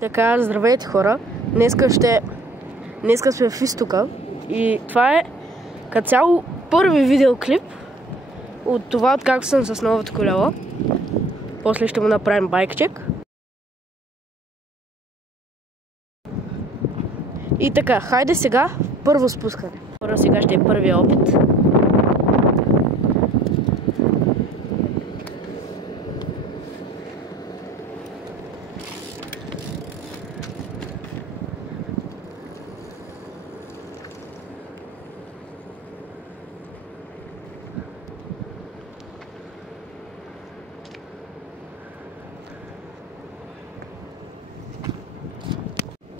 Така, здравейте хора! Днеска сме в Изтока и това е като цяло първи видеоклип от това, откакто съм с новото колело. После ще му направим байкчек. И така, хайде сега първо спускане. Хора, сега ще е първия опит.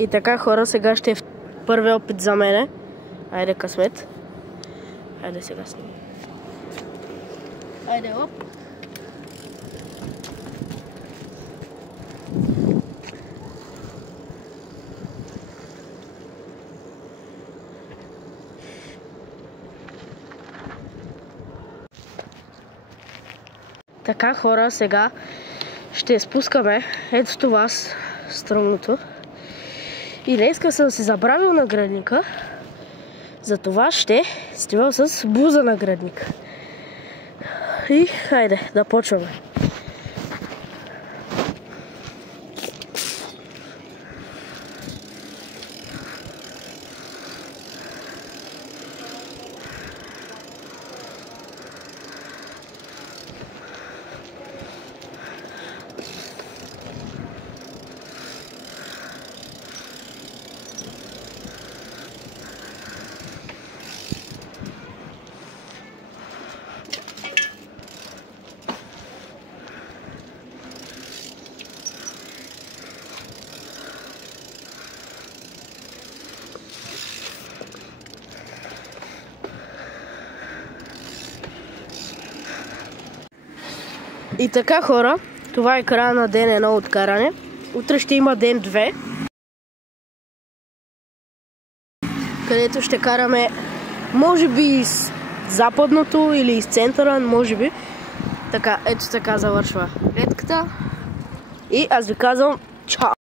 И така, хора, сега ще е първи опит за мене. Айде, късмет. Айде сега снимам. Айде, оп. Така, хора, сега ще спускаме ето това стръмното. И днеска съм се забравил наградника, затова ще снимам с буза наградник. И хайде да почваме. И така, хора, това е края на ден 1 от каране. Утре ще има ден 2, където ще караме може би из западното или из центъра, може би. Така, ето така завършва гледката. И аз ви казвам чао!